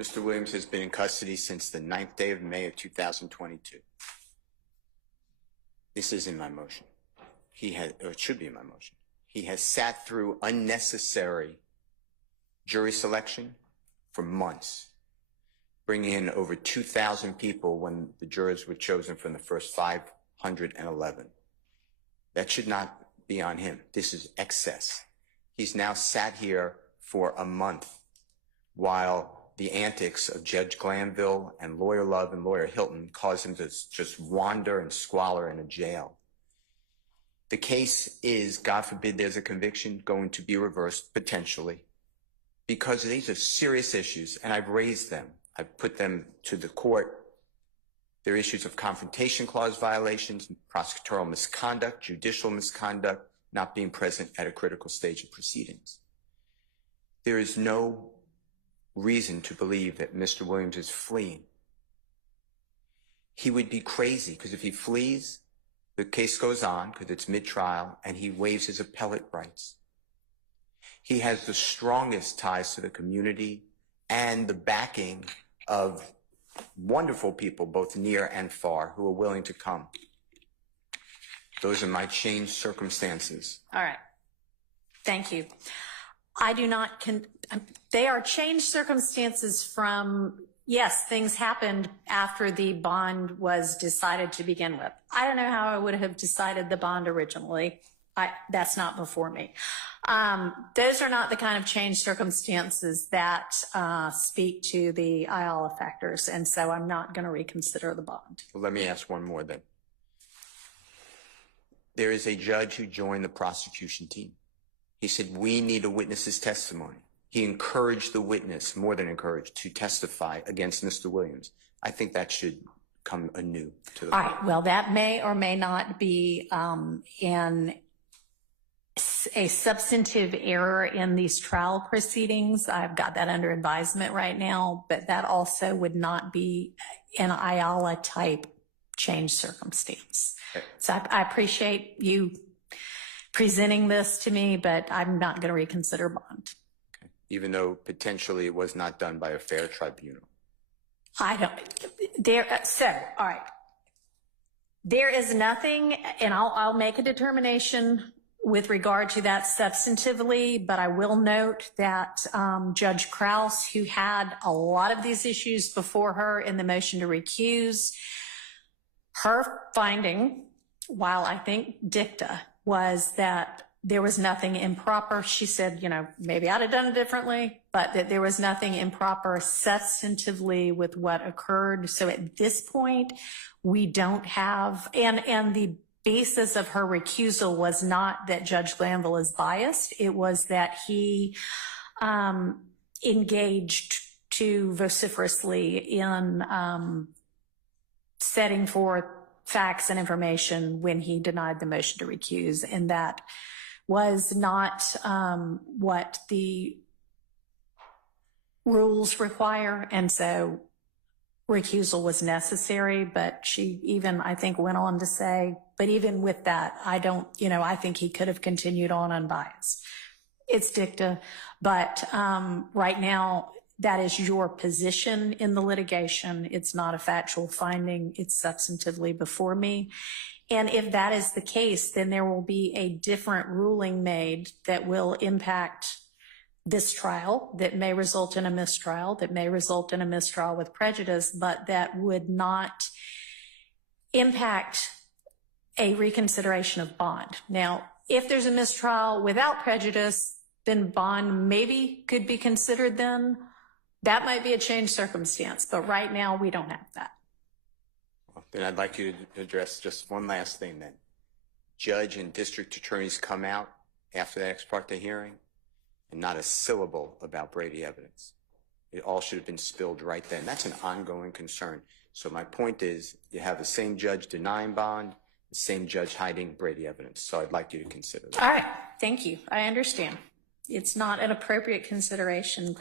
Mr. Williams has been in custody since the 9th day of May of 2022. This is in my motion. Or it should be in my motion. He has sat through unnecessary jury selection for months, bringing in over 2,000 people when the jurors were chosen from the first 511. That should not be on him. This is excess. He's now sat here for a month while the antics of Judge Glanville and Lawyer Love and Lawyer Hilton cause him to just wander and squalor in a jail. The case is, God forbid there's a conviction, going to be reversed potentially because these are serious issues, and I've raised them. I've put them to the court. There are issues of confrontation clause violations, prosecutorial misconduct, judicial misconduct, not being present at a critical stage of proceedings. There is no reason to believe that Mr. Williams is fleeing. He would be crazy, because if he flees, the case goes on because it's mid-trial and he waives his appellate rights. He has the strongest ties to the community and the backing of wonderful people, both near and far, who are willing to come. Those are my changed circumstances. All right. Thank you. I do not, they are changed circumstances from, yes, things happened after the bond was decided to begin with. I don't know how I would have decided the bond originally. That's not before me. Those are not the kind of changed circumstances that speak to the Ayala factors, and so I'm not going to reconsider the bond. Well, let me ask one more then. There is a judge who joined the prosecution team. He said, we need a witness's testimony. He encouraged the witness, more than encouraged, to testify against Mr. Williams. I think that should come anew to the court. All right. Well, that may or may not be a substantive error in these trial proceedings. I've got that under advisement right now, but that also would not be an Ayala type change circumstance. Okay. So I appreciate you presenting this to me, but I'm not going to reconsider bond. Okay. Even though potentially it was not done by a fair tribunal. All right. There is nothing, and I'll make a determination with regard to that substantively, but I will note that Judge Krause, who had a lot of these issues before her in the motion to recuse, her finding, while I think dicta, was that there was nothing improper. She said, you know, maybe I'd have done it differently, but that there was nothing improper substantively with what occurred. So at this point, we don't have, and the basis of her recusal was not that Judge Glanville is biased. It was that he engaged too vociferously in setting forth facts and information when he denied the motion to recuse, and that was not what the rules require, and so recusal was necessary. But she even, I think, went on to say, but even with that, I think he could have continued on unbiased. It's dicta, but right now, that is your position in the litigation. It's not a factual finding. It's substantively before me. And if that is the case, then there will be a different ruling made that will impact this trial, that may result in a mistrial, that may result in a mistrial with prejudice, but that would not impact a reconsideration of bond. Now, if there's a mistrial without prejudice, then bond maybe could be considered then. That might be a changed circumstance, but right now we don't have that. Then I'd like you to address just one last thing then. Judge and district attorneys come out after the ex parte hearing and not a syllable about Brady evidence. It all should have been spilled right then. That's an ongoing concern. So my point is, you have the same judge denying bond, the same judge hiding Brady evidence. So I'd like you to consider that. All right. Thank you. I understand. It's not an appropriate consideration.